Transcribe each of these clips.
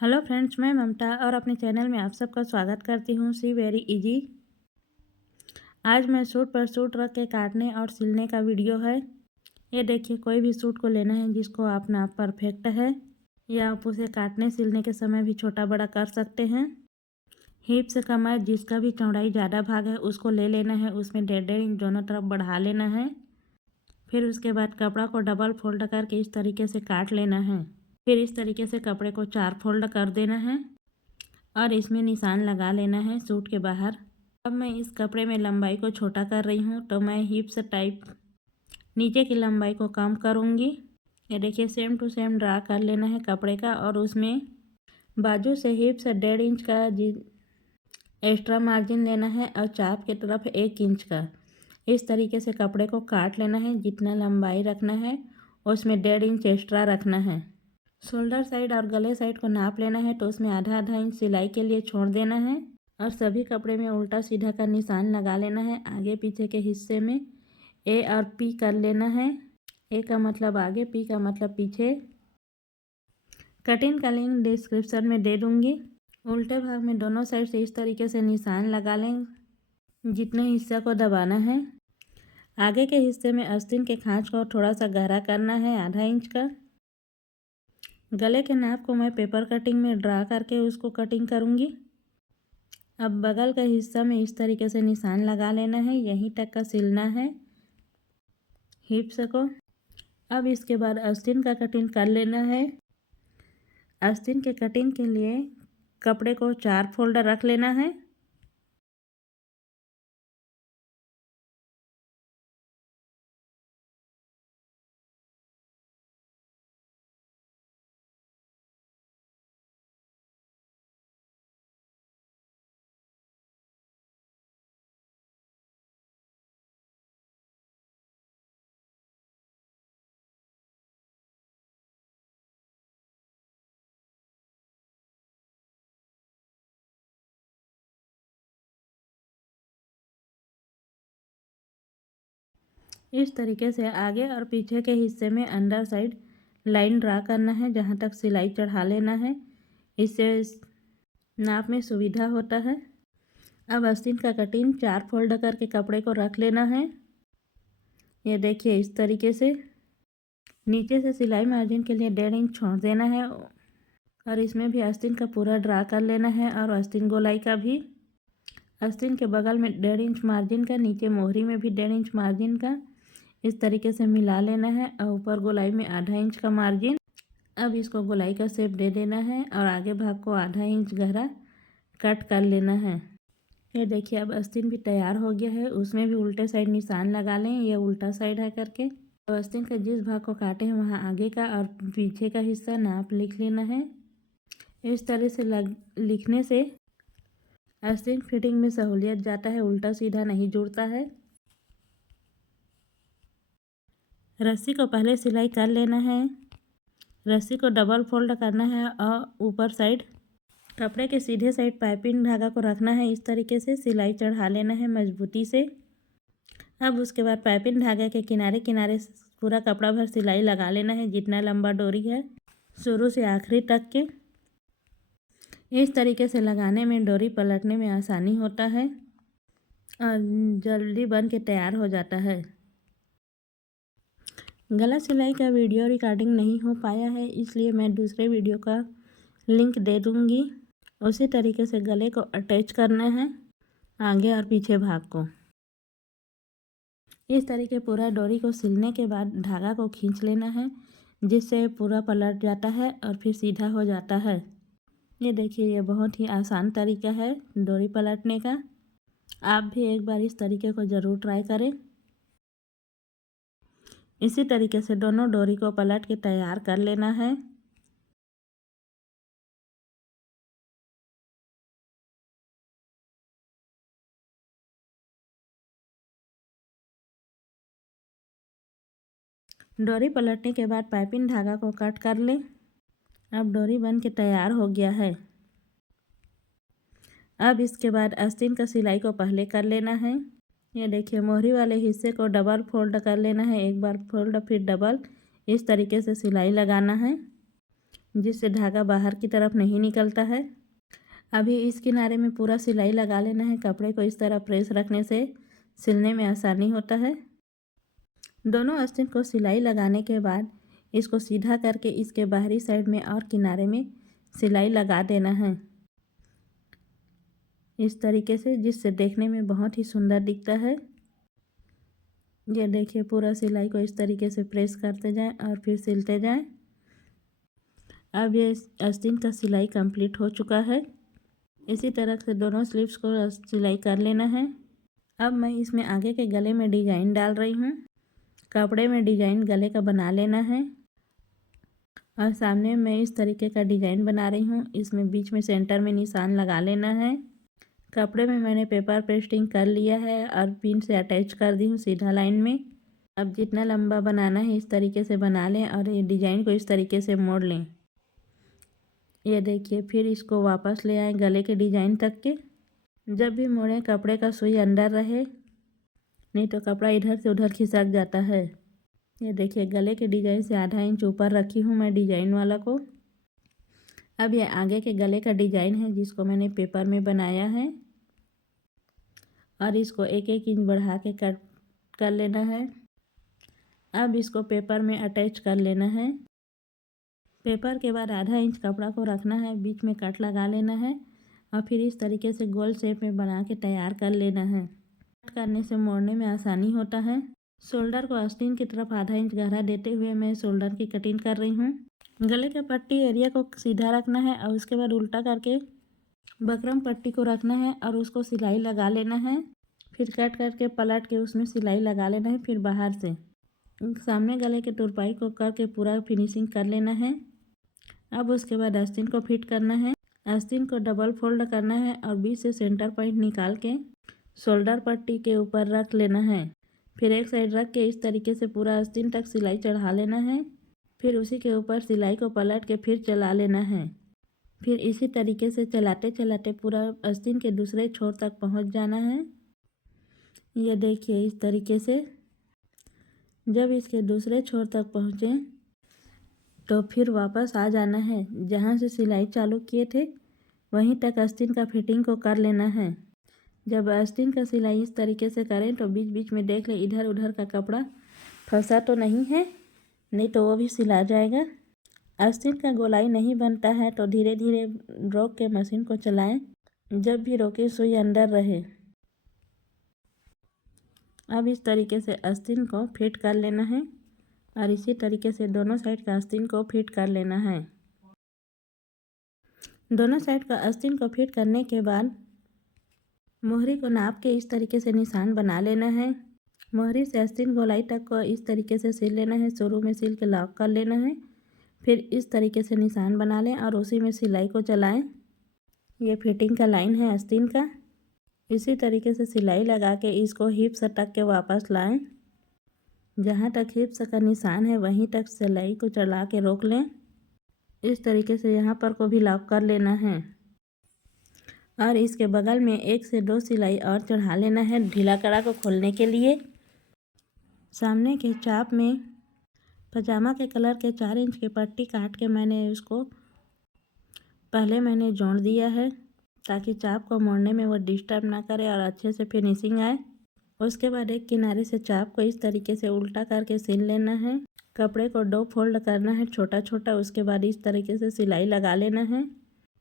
Hello friends, मैं ममता और अपने चैनल में आप सबका स्वागत करती हूँ सी वेरी इजी। आज मैं सूट पर सूट रख के काटने और सिलने का वीडियो है। ये देखिए, कोई भी सूट को लेना है जिसको आप नाप परफेक्ट है, या आप उसे काटने सिलने के समय भी छोटा बड़ा कर सकते हैं। हिप से कमर जिसका भी चौड़ाई ज़्यादा भाग है उसको ले लेना है, उसमें 1.5 इंच दोनों तरफ बढ़ा लेना है। फिर उसके बाद कपड़ा को डबल फोल्ड करके इस तरीके से काट लेना है। फिर इस तरीके से कपड़े को 4 फोल्ड कर देना है और इसमें निशान लगा लेना है सूट के बाहर। अब मैं इस कपड़े में लंबाई को छोटा कर रही हूँ, तो मैं हिप्स टाइप नीचे की लंबाई को कम करूँगी। ये देखिए, सेम टू सेम ड्रा कर लेना है कपड़े का, और उसमें बाजू से हिप्स 1.5 इंच का एक्स्ट्रा मार्जिन लेना है और चाप की तरफ 1 इंच का। इस तरीके से कपड़े को काट लेना है। जितना लंबाई रखना है उसमें 1.5 इंच एक्स्ट्रा रखना है। शोल्डर साइड और गले साइड को नाप लेना है, तो उसमें आधा आधा इंच सिलाई के लिए छोड़ देना है और सभी कपड़े में उल्टा सीधा का निशान लगा लेना है। आगे पीछे के हिस्से में ए और पी कर लेना है। ए का मतलब आगे, पी का मतलब पीछे। कटिंग का लिंक डिस्क्रिप्शन में दे दूंगी। उल्टे भाग में दोनों साइड से इस तरीके से निशान लगा लें जितने हिस्सा को दबाना है। आगे के हिस्से में आस्तीन के खांच को थोड़ा सा गहरा करना है, आधा इंच का। गले के नाप को मैं पेपर कटिंग में ड्रा करके उसको कटिंग करूँगी। अब बगल का हिस्सा में इस तरीके से निशान लगा लेना है, यहीं तक का सिलना है हिप्स को। अब इसके बाद आस्तीन का कटिंग कर लेना है। आस्तीन के कटिंग के लिए कपड़े को 4 फोल्डर रख लेना है। इस तरीके से आगे और पीछे के हिस्से में अंदर साइड लाइन ड्रा करना है, जहाँ तक सिलाई चढ़ा लेना है। इससे नाप में सुविधा होता है। अब आस्तीन का कटिंग 4 फोल्ड करके कपड़े को रख लेना है। ये देखिए, इस तरीके से नीचे से सिलाई मार्जिन के लिए 1.5 इंच छोड़ देना है और इसमें भी आस्तीन का पूरा ड्रा कर लेना है और आस्तीन गोलाई का भी। आस्तीन के बगल में 1.5 इंच मार्जिन का, नीचे मोहरी में भी 1.5 इंच मार्जिन का इस तरीके से मिला लेना है और ऊपर गोलाई में आधा इंच का मार्जिन। अब इसको गोलाई का शेप दे देना है और आगे भाग को आधा इंच गहरा कट कर लेना है। ये देखिए, अब आस्तीन भी तैयार हो गया है। उसमें भी उल्टे साइड निशान लगा लें, ये उल्टा साइड है करके। तो आस्तीन का जिस भाग को काटे हैं वहाँ आगे का और पीछे का हिस्सा नाप लिख लेना है। इस तरह से लिखने से आस्तीन फिटिंग में सहूलियत जाता है, उल्टा सीधा नहीं जुड़ता है। रस्सी को पहले सिलाई कर लेना है। रस्सी को डबल फोल्ड करना है और ऊपर साइड कपड़े के सीधे साइड पाइपिंग धागा को रखना है। इस तरीके से सिलाई चढ़ा लेना है मजबूती से। अब उसके बाद पाइपिंग धागे के किनारे किनारे पूरा कपड़ा भर सिलाई लगा लेना है, जितना लंबा डोरी है शुरू से आखिरी तक के। इस तरीके से लगाने में डोरी पलटने में आसानी होता है और जल्दी बन के तैयार हो जाता है। गला सिलाई का वीडियो रिकॉर्डिंग नहीं हो पाया है, इसलिए मैं दूसरे वीडियो का लिंक दे दूँगी। उसी तरीके से गले को अटैच करना है, आगे और पीछे भाग को। इस तरीके पूरा डोरी को सिलने के बाद धागा को खींच लेना है, जिससे पूरा पलट जाता है और फिर सीधा हो जाता है। ये देखिए, ये बहुत ही आसान तरीका है डोरी पलटने का। आप भी एक बार इस तरीके को ज़रूर ट्राई करें। इसी तरीके से दोनों डोरी को पलट के तैयार कर लेना है। डोरी पलटने के बाद पाइपिंग धागा को कट कर लें। अब डोरी बन के तैयार हो गया है। अब इसके बाद आस्तीन का सिलाई को पहले कर लेना है। ये देखिए, मोहरी वाले हिस्से को डबल फोल्ड कर लेना है, एक बार फोल्ड फिर डबल। इस तरीके से सिलाई लगाना है। जिससे धागा बाहर की तरफ नहीं निकलता है। अभी इस किनारे में पूरा सिलाई लगा लेना है। कपड़े को इस तरह प्रेस रखने से सिलने में आसानी होता है। दोनों आस्तीन को सिलाई लगाने के बाद इसको सीधा करके इसके बाहरी साइड में और किनारे में सिलाई लगा देना है इस तरीके से, जिससे देखने में बहुत ही सुंदर दिखता है। ये देखिए, पूरा सिलाई को इस तरीके से प्रेस करते जाएं और फिर सिलते जाएं। अब ये आस्तीन का सिलाई कंप्लीट हो चुका है। इसी तरह से दोनों स्लीव्स को सिलाई कर लेना है। अब मैं इसमें आगे के गले में डिजाइन डाल रही हूँ। कपड़े में डिजाइन गले का बना लेना है और सामने मैं इस तरीके का डिजाइन बना रही हूँ। इसमें बीच में सेंटर में निशान लगा लेना है। कपड़े में मैंने पेपर पेस्टिंग कर लिया है और पिन से अटैच कर दी हूँ सीधा लाइन में। अब जितना लंबा बनाना है इस तरीके से बना लें और ये डिजाइन को इस तरीके से मोड़ लें। ये देखिए, फिर इसको वापस ले आएं गले के डिजाइन तक के। जब भी मोड़ें कपड़े का सुई अंदर रहे, नहीं तो कपड़ा इधर से उधर खिसक जाता है। ये देखिए, गले के डिजाइन से आधा इंच ऊपर रखी हूँ मैं डिजाइन वाला को। अब ये आगे के गले का डिजाइन है जिसको मैंने पेपर में बनाया है और इसको 1-1 इंच बढ़ा के कट कर लेना है। अब इसको पेपर में अटैच कर लेना है। पेपर के बाद आधा इंच कपड़ा को रखना है, बीच में कट लगा लेना है और फिर इस तरीके से गोल शेप में बना के तैयार कर लेना है। कट करने से मोड़ने में आसानी होता है। शोल्डर को आस्तीन की तरफ आधा इंच गहरा देते हुए मैं शोल्डर की कटिंग कर रही हूँ। गले के पट्टी एरिया को सीधा रखना है और उसके बाद उल्टा करके बकरम पट्टी को रखना है और उसको सिलाई लगा लेना है। फिर कट करके पलट के उसमें सिलाई लगा लेना है। फिर बाहर से सामने गले के तुरपाई को करके पूरा फिनिशिंग कर लेना है। अब उसके बाद आस्तीन को फिट करना है। आस्तीन को डबल फोल्ड करना है और बीच से सेंटर पॉइंट निकाल के शोल्डर पट्टी के ऊपर रख लेना है। फिर एक साइड रख के इस तरीके से पूरा आस्तीन तक सिलाई चढ़ा लेना है। फिर उसी के ऊपर सिलाई को पलट के फिर चला लेना है। फिर इसी तरीके से चलाते चलाते पूरा आस्तीन के दूसरे छोर तक पहुंच जाना है। ये देखिए, इस तरीके से जब इसके दूसरे छोर तक पहुँचे तो फिर वापस आ जाना है। जहाँ से सिलाई चालू किए थे वहीं तक आस्तीन का फिटिंग को कर लेना है। जब आस्तीन का सिलाई इस तरीके से करें तो बीच बीच में देख लें इधर उधर का कपड़ा फंसा तो नहीं है, नहीं तो वो भी सिला जाएगा। आस्तीन का गोलाई नहीं बनता है तो धीरे धीरे रोक के मशीन को चलाएं। जब भी रोके सुई अंदर रहे। अब इस तरीके से आस्तीन को फिट कर लेना है और इसी तरीके से दोनों साइड का आस्तीन को फिट कर लेना है। दोनों साइड का आस्तीन को फिट करने के बाद मोहरी को नाप के इस तरीके से निशान बना लेना है। मोहरी से आस्तीन गोलाई तक को इस तरीके से सिल लेना है। शुरू में सिल के लॉक कर लेना है। फिर इस तरीके से निशान बना लें और उसी में सिलाई को चलाएं। ये फिटिंग का लाइन है आस्तीन का। इसी तरीके से सिलाई लगा के इसको हिप्स तक के वापस लाएं। जहाँ तक हिप्स का निशान है वहीं तक सिलाई को चला के रोक लें। इस तरीके से यहाँ पर को भी लॉक कर लेना है और इसके बगल में 1 से 2 सिलाई और चढ़ा लेना है ढीला कड़ा को खोलने के लिए। सामने के चाप में पजामा के कलर के 4 इंच की पट्टी काट के मैंने उसको मैंने जोड़ दिया है ताकि चाप को मोड़ने में वो डिस्टर्ब ना करे और अच्छे से फिनिशिंग आए। उसके बाद एक किनारे से चाप को इस तरीके से उल्टा करके सिल लेना है। कपड़े को 2 फोल्ड करना है छोटा छोटा। उसके बाद इस तरीके से सिलाई लगा लेना है।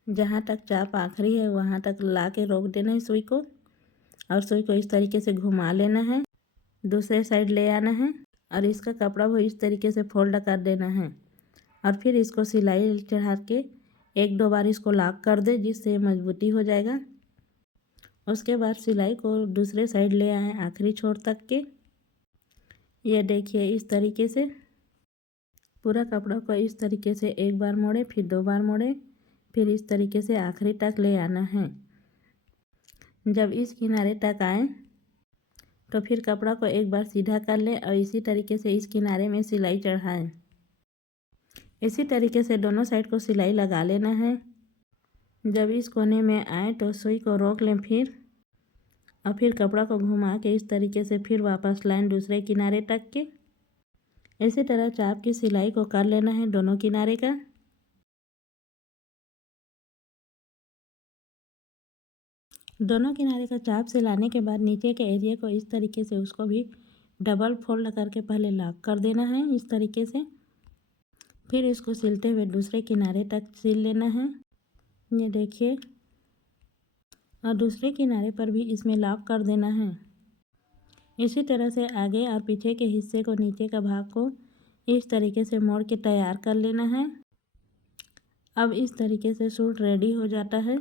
जहाँ तक चाप आखिरी है वहाँ तक ला के रोक देना है सुई को और सुई को इस तरीके से घुमा लेना है। दूसरे साइड ले आना है और इसका कपड़ा वो इस तरीके से फोल्ड कर देना है और फिर इसको सिलाई चढ़ा के 1-2 बार इसको लॉक कर दे जिससे मजबूती हो जाएगा। उसके बाद सिलाई को दूसरे साइड ले आए आखिरी छोर तक के। ये देखिए, इस तरीके से पूरा कपड़ा को इस तरीके से 1 बार मोड़े, फिर 2 बार मोड़े, फिर इस तरीके से आखिरी तक ले आना है। जब इस किनारे तक आए तो फिर कपड़ा को 1 बार सीधा कर लें और इसी तरीके से इस किनारे में सिलाई चढ़ाएं। इसी तरीके से दोनों साइड को सिलाई लगा लेना है। जब इस कोने में आए तो सुई को रोक लें और फिर कपड़ा को घुमा के इस तरीके से फिर वापस लाएं दूसरे किनारे तक के। इसी तरह चाप की सिलाई को कर लेना है दोनों किनारे का। दोनों किनारे का चाप सिलाने के बाद नीचे के एरिया को इस तरीके से उसको भी डबल फोल्ड करके पहले लॉक कर देना है इस तरीके से। फिर इसको सिलते हुए दूसरे किनारे तक सिल लेना है, ये देखिए। और दूसरे किनारे पर भी इसमें लॉक कर देना है। इसी तरह से आगे और पीछे के हिस्से को, नीचे का भाग को इस तरीके से मोड़ के तैयार कर लेना है। अब इस तरीके से सूट रेडी हो जाता है।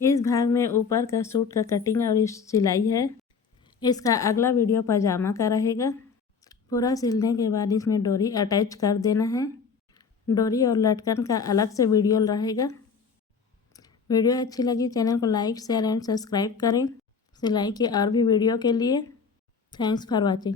इस भाग में ऊपर का सूट का कटिंग और इस सिलाई है। इसका अगला वीडियो पजामा का रहेगा। पूरा सिलने के बाद इसमें डोरी अटैच कर देना है। डोरी और लटकन का अलग से वीडियो रहेगा। वीडियो अच्छी लगी चैनल को लाइक शेयर एंड सब्सक्राइब करें सिलाई की और भी वीडियो के लिए। Thanks for watching.